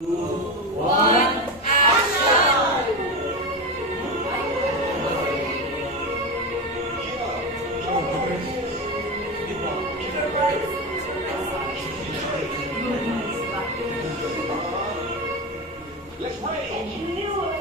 One, action! Let's play!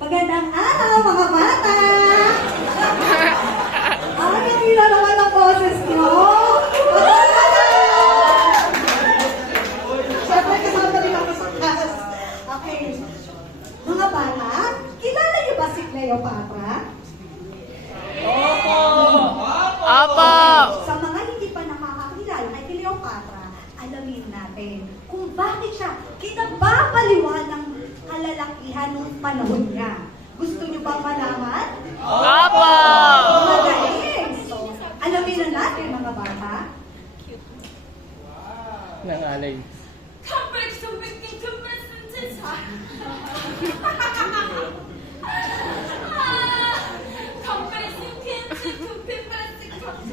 Magandang araw, mga bata! Ang hila naman ang boses nyo! Siyempre, kasama din ako sa class. Okay. Mga bata, kilala niyo ba si Cleopatra? Opo! Sa mga hindi pa nakakakilala kay Cleopatra, alamin natin kung bakit siya kinababaliwan ng kalalakihan ng panahon niya. Gusto niyo bang malaman? Opo! Magaling! So, alamin na natin mga bata. Nangalay. Come back so we can commence to talk. Come back so we can commence to talk.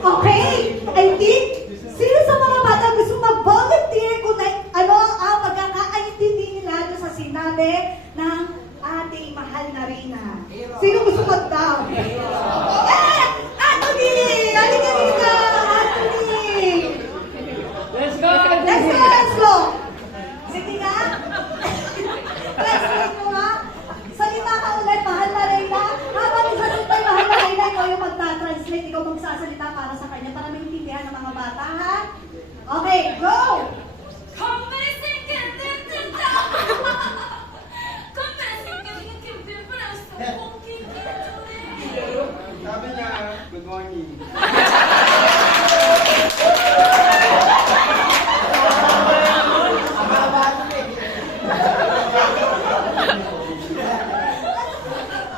Okay, I think, sino sa mga bata gusto mag-volunteer kung ano ang magkakaintindi nila doon sa sinabi ng ating mahal na Reyna? Sino gusto mag-down? Anthony! Halika dito! Anthony! Let's go! Let's go, let's go! Sige nga. Translate mo nga. Salita ka ulit, mahal na Reyna. Habang isasalita yung mahal na Reyna, ikaw yung magta-translate, ikaw magsasalita para sa kanya para maintindihan ng mga bata, ha? Okay, go! Come back so we can talk. Come back so we can commence to talk. Sabi niya, good morning.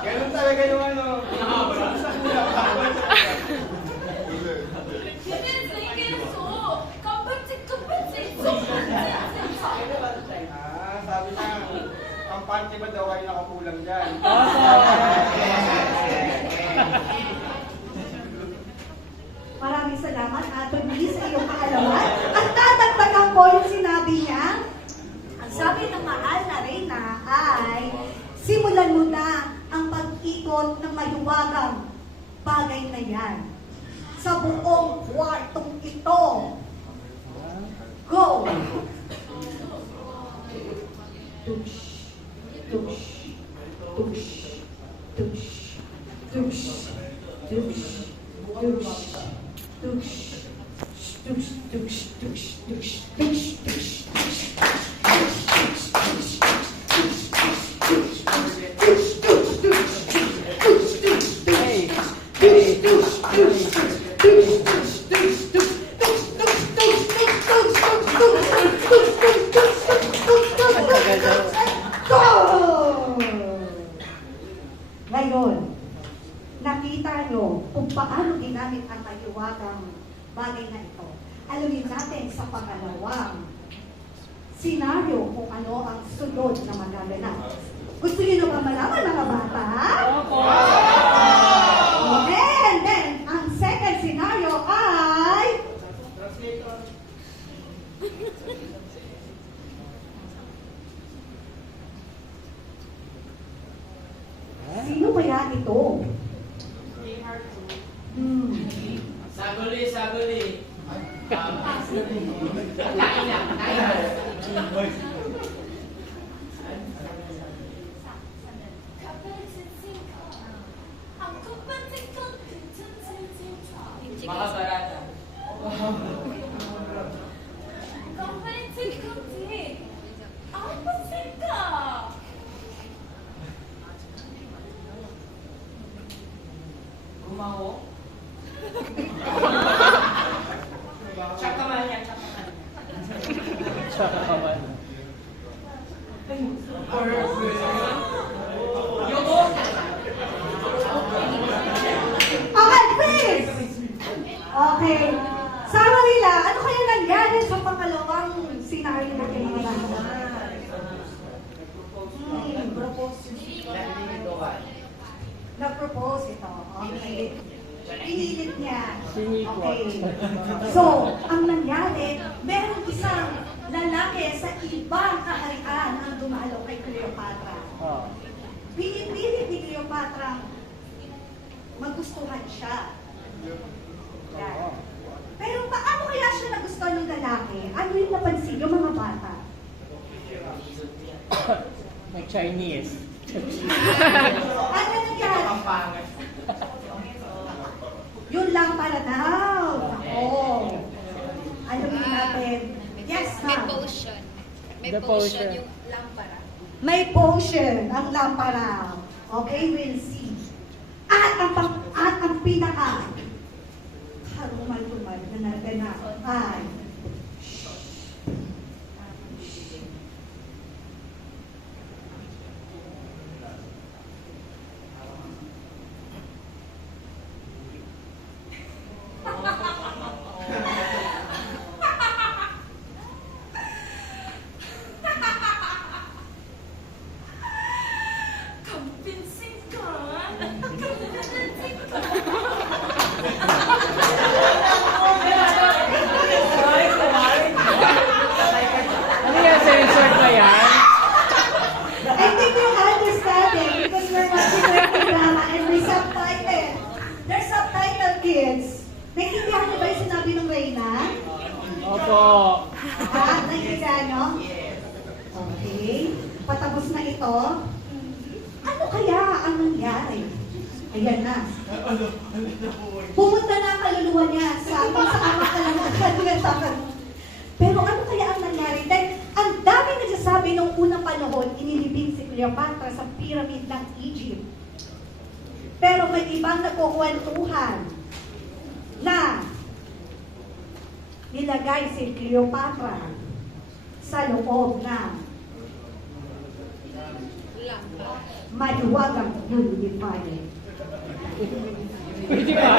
Ganun talaga yung ano. Sabi niya, ang panty ba daw kayo nakapulang dyan? Maraming salamat, Anthony, sa iyong kaalaman. At tatagtagan ko yung sinabi niya. Ang sabi ng mahal na Reyna ay, simulan mo na ang pag-ikot ng mahiwagang bagay na yan sa buong kwartong ito. Go! Tush, tush, tush, tush, tush, tush, tush, tush, tush, tush, tush, tush, tush, tush, Ngayon, nakita nyo kung paano ginamit ang mahiwagang bagay na ito. Alamin natin sa pangalawang senaryo kung ano ang sunod na magaganap. Gusto niyo na ba malaman, mga bata? Okay, and then, ang second scenario ay... Sino kaya ito? Saguli, saguli. Mga barata. Come Gumaho. Okay. Sa Manila, ano kaya nangyari sa pangalawang scenario na pinangalan? Nag-propose ito. Okay. Pinilit niya. Okay. So, ang nangyari, merong isang lalaki sa ibang kaharian ang dumalo kay Cleopatra. Oh. Pinipilit ni Cleopatra magustuhan siya. Yan. Pero paano kaya siya nagustuhan ng lalaki? Ano yung napansin yung mga bata? May Chinese. Ano nangyari? Ang pangit. Yun lang para daw. Oo. Alam mo natin. Yes, May ma'am. potion. May The potion potion. yung lampara. May potion ang lampara. Okay, we'll see. At ang pinaka harumal-tumal na naganap ay Convincing ka? Ano yan? Censored na yan? I think you understand it because we're watching a drama and we subtitle. There's subtitle, kids. Naintindihan niyo ba yung sinabi ng Reyna? Opo. Naintindihan niyo? Okay. Patapos na ito. Ano kaya ang nangyari? Ayan na. Pumunta na ang kaluluwa niya sa kung saan ang kaluluwa. Pero ano kaya ang nangyari? Dahil ang dami nagsasabi nung unang panahon, inilibing si Cleopatra sa pyramid ng Egypt. Pero may ibang nagkukwentuhan na nilagay si Cleopatra sa loob ng Lampara. maliwagang unified. Pwede ba?